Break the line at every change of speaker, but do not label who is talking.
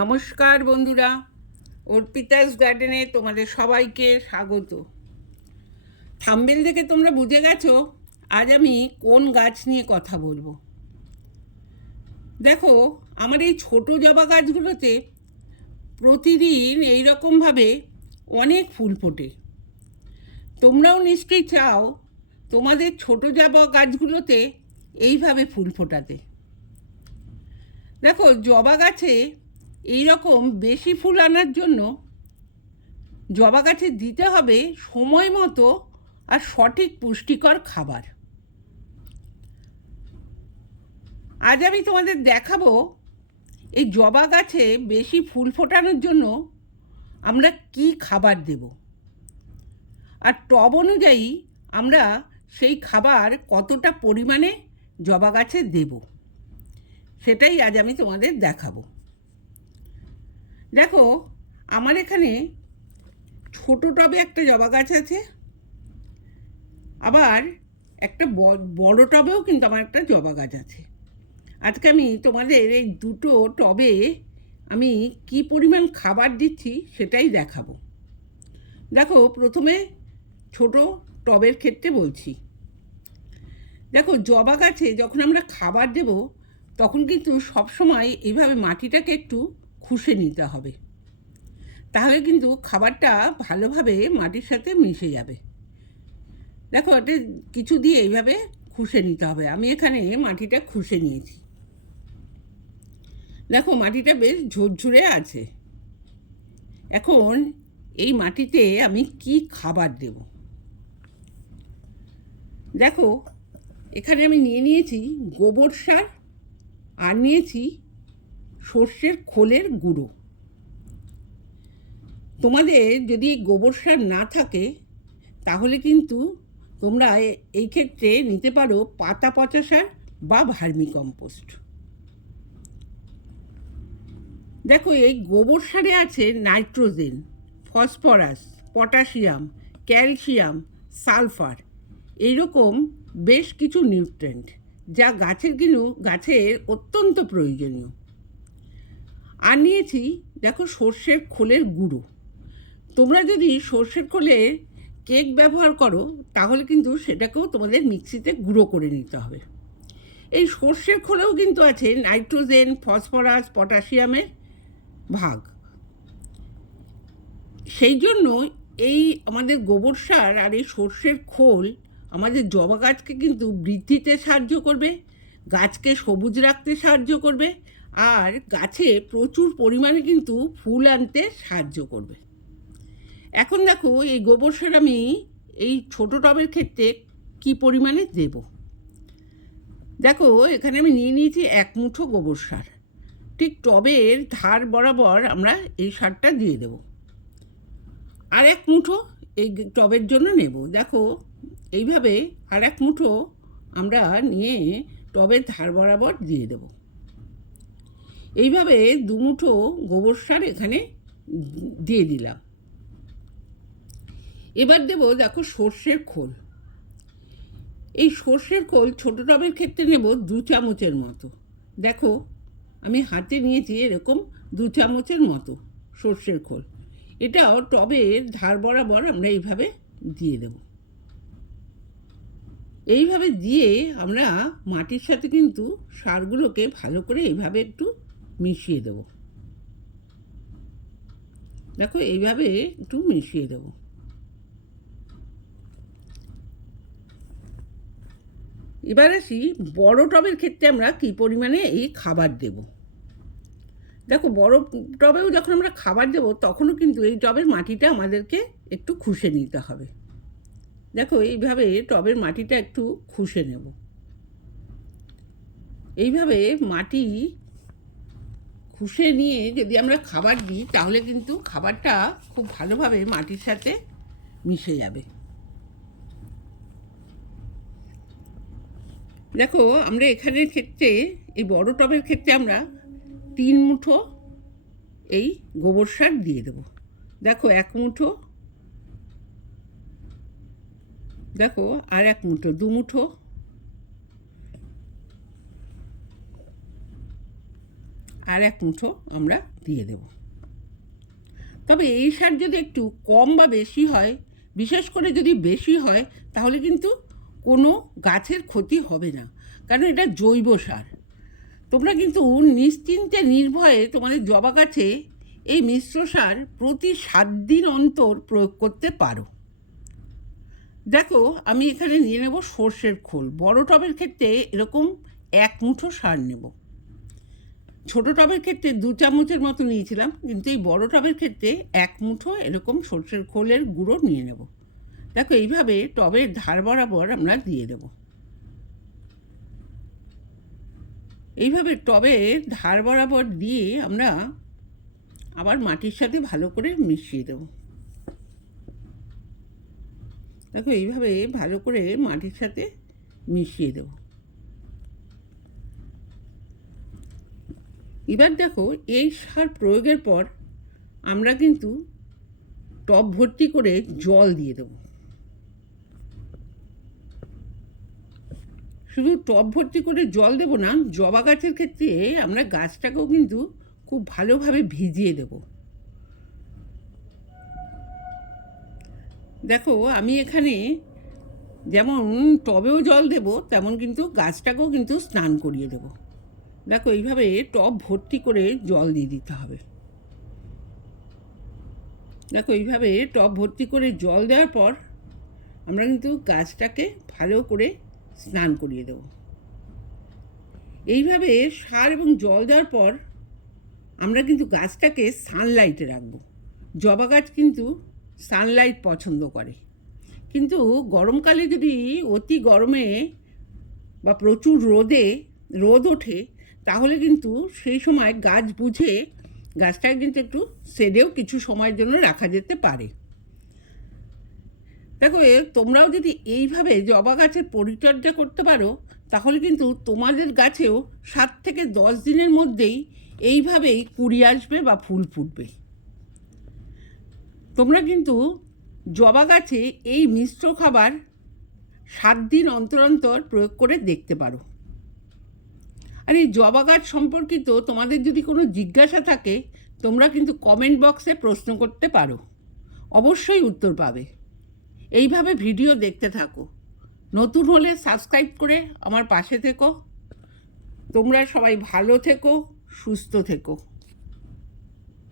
নমস্কার বন্ধুরা। অর্পিতাস গার্ডেনে তোমাদের সবাইকে স্বাগত। থাম্বেল দেখে তোমরা বুঝে গেছো, আজ আমি কোন গাছ নিয়ে কথা বলব। দেখো, আমার এই ছোট জবা গাছগুলোতে প্রতিদিন এই রকমভাবে অনেক ফুল ফোটে। তোমরাও নিশ্চয়ই চাও তোমাদের ছোট জবা গাছগুলোতে এইভাবে ফুল ফোটাতে। দেখো, জবা গাছে এই রকম বেশি ফুল আনার জন্য জবা গাছে দিতে হবে সময় মতো আর সঠিক পুষ্টিকর খাবার। আজ আমি তোমাদের দেখাবো এই জবা গাছে বেশি ফুল ফোটানোর জন্য আমরা কি খাবার দেব। আর টব অনুযায়ী আমরা সেই খাবার কতটা পরিমাণে জবা গাছে দেব, সেটাই আজ আমি তোমাদের দেখাবো। দেখো, আমার এখানে ছোট টবে একটা জবা গাছ আছে, আবার একটা বড় টবেও কিন্তু আমার একটা জবা গাছ আছে। আজকে আমি তোমাদের এই দুটো টবে আমি কি পরিমাণ খাবার দিচ্ছি সেটাই দেখাবো। দেখো, প্রথমে ছোট টবের ক্ষেত্রে বলছি। দেখো, জবা গাছে যখন আমরা খাবার দেব, তখন কিন্তু সবসময় এইভাবে মাটিটাকে একটু খুশে নিতে হবে। তাহলে কিন্তু খাবারটা ভালোভাবে মাটির সাথে মিশে যাবে। দেখো, এটা কিছু দিয়ে এইভাবে খুশে নিতে হবে। আমি এখানে মাটিটা খুশে নিয়েছি। দেখো, মাটিটা বেশ ঝুরঝুরে আছে। এখন এই মাটিতে আমি কি খাবার দেব? দেখো, এখানে আমি নিয়ে নিয়েছি গোবর সার আর নিয়েছি সর্ষের খোলের গুঁড়ো। তোমাদের যদি গোবর সার না থাকে, তাহলে কিন্তু তোমরা এই ক্ষেত্রে নিতে পারো পাতা পচা সার বা ভার্মি কম্পোস্ট দেখো, এই গোবর সারে আছে nitrogen, phosphorus, potassium, calcium, sulphur. এইরকম বেশ কিছু নিউট্রেন্ট যা গাছের কিন্তু গাছের অত্যন্ত প্রয়োজনীয়। আর নিয়েছি, দেখো সর্ষের খোলের গুঁড়ো। তোমরা যদি সর্ষের খোলে কেক ব্যবহার করো, তাহলে কিন্তু সেটাকেও তোমাদের মিক্সিতে গুঁড়ো করে নিতে হবে। এই সর্ষের খোলেও কিন্তু আছে নাইট্রোজেন, ফসফরাস, পটাশিয়ামের ভাগ। সেই জন্য এই আমাদের গোবর সার আর এই সর্ষের খোল আমাদের জবা গাছকে কিন্তু বৃদ্ধিতে সাহায্য করবে, গাছকে সবুজ রাখতে সাহায্য করবে আর গাছে প্রচুর পরিমাণে কিন্তু ফুল আনতে সাহায্য করবে। এখন দেখো এই গোবর সার আমি এই ছোটো টবের ক্ষেত্রে কি পরিমাণে দেব? দেখো এখানে আমি নিয়ে নিয়েছি এক মুঠো গোবর সার। ঠিক টবের ধার বরাবর আমরা এই সারটা দিয়ে দেব। আর এক মুঠো এই টবের জন্য নেব। দেখো এইভাবে আর এক মুঠো আমরা নিয়ে টবের ধার বরাবর দিয়ে দেব। এইভাবে দু মুঠো গোবর সার এখানে দিয়ে দিলাম। এবার দেব দেখো সর্ষের খোল। এই সর্ষের খোল ছোটো টবের ক্ষেত্রে নেব দু চামচের মতো। দেখো আমি হাতে নিয়েছি এরকম দু চামচের মতো সর্ষের খোল। এটাও টবের ধার বরাবর আমরা এইভাবে দিয়ে দেব। এইভাবে দিয়ে আমরা মাটির সাথে কিন্তু সারগুলোকে ভালো করে এইভাবে একটু মিশিয়ে দেব। দেখো, এইভাবে একটু মিশিয়ে দেবো। এবার আসি বড় টবের ক্ষেত্রে আমরা কী পরিমাণে এই খাবার দেব। দেখো, বড় টবেও যখন আমরা খাবার দেব, তখনও কিন্তু এই টবের মাটিটা আমাদেরকে একটু খুশে নিতে হবে। দেখো, এইভাবে টবের মাটিটা একটু খুশে নেব। এইভাবে মাটি খুশে নিয়ে যদি আমরা খাবার দিই, তাহলে কিন্তু খাবারটা খুব ভালোভাবে মাটির সাথে মিশে যাবে। দেখো, আমরা এখানের ক্ষেত্রে, এই বড় টবের ক্ষেত্রে আমরা তিন মুঠো এই গোবর সার দিয়ে দেবো। দেখো, এক মুঠো। দেখো, আর এক মুঠো, দু মুঠো। আর এক মুঠো আমরা দিয়ে দেব। তবে এই সার যদি একটু কম বা বেশি হয়, বিশেষ করে যদি বেশি হয়, তাহলে কিন্তু কোনো গাছের ক্ষতি হবে না, কারণ এটা জৈব সার। তোমরা কিন্তু নিশ্চিন্তে নির্ভয়ে তোমাদের জবা গাছে এই মিশ্র সার প্রতি সাত দিন অন্তর প্রয়োগ করতে পারো। দেখো, আমি এখানে নিয়ে নেব সর্ষের খোল। বড় টবের ক্ষেত্রে এরকম এক মুঠো সার নেব। ছোট টবের ক্ষেত্রে দু চামচের মতো নিয়েছিলাম, কিন্তু এই বড় টবের ক্ষেত্রে এক মুঠো এরকম সর্ষের খোলের গুঁড়ো নিয়ে নেব। দেখো, এইভাবে টবের ধার বরাবর আমরা দিয়ে দেব। এইভাবে টবের ধার বরাবর দিয়ে আমরা আবার মাটির সাথে ভালো করে মিশিয়ে দেবো। দেখো, এইভাবে ভালো করে মাটির সাথে মিশিয়ে দেব। এবার দেখো, এই সার প্রয়োগের পর আমরা কিন্তু টব ভর্তি করে জল দিয়ে দেবো। শুধু টব ভর্তি করে জল দেবো না, জবা গাছের ক্ষেত্রে আমরা গাছটাকেও কিন্তু খুব ভালোভাবে ভিজিয়ে দেবো। দেখো, আমি এখানে যেমন টবেও জল দেব, তেমন কিন্তু গাছটাকেও কিন্তু স্নান করিয়ে দেব। দেখো, এইভাবে টব ভর্তি করে জল দিয়ে দিতে হবে। দেখো, এইভাবে টব ভর্তি করে জল দেওয়ার পর আমরা কিন্তু গাছটাকে ভালো করে স্নান করিয়ে দেব। এইভাবে সার এবং জল দেওয়ার পর আমরা কিন্তু গাছটাকে সানলাইটে রাখব। জবা গাছ কিন্তু সানলাইট পছন্দ করে। কিন্তু গরমকালে যদি অতি গরমে বা প্রচুর রোদে রোদ ওঠে তাহলে কিন্তু সেই সময় গাছ বুঝে গাছটাকে কিন্তু একটু সেডেও কিছু সময়ের জন্য রাখা যেতে পারে। দেখো তোমরাও যদি এইভাবে জবা গাছের পরিচর্যা করতে পারো, তাহলে কিন্তু তোমাদের গাছেও সাত থেকে দশ দিনের মধ্যেই এইভাবেই কুড়ি আসবে বা ফুল ফুটবে। তোমরা কিন্তু জবা গাছে এই মিশ্র খাবার সাত দিন অন্তর অন্তর প্রয়োগ করে দেখতে পারো। আর এই জবা গাছ সম্পর্কিত তোমাদের যদি কোনো জিজ্ঞাসা থাকে, তোমরা কিন্তু কমেন্ট বক্সে প্রশ্ন করতে পারো। অবশ্যই উত্তর পাবে। এইভাবে ভিডিও দেখতে থাকো। নতুন হলে সাবস্ক্রাইব করে আমার পাশে থেকো। তোমরা সবাই ভালো থেকো, সুস্থ থেকো।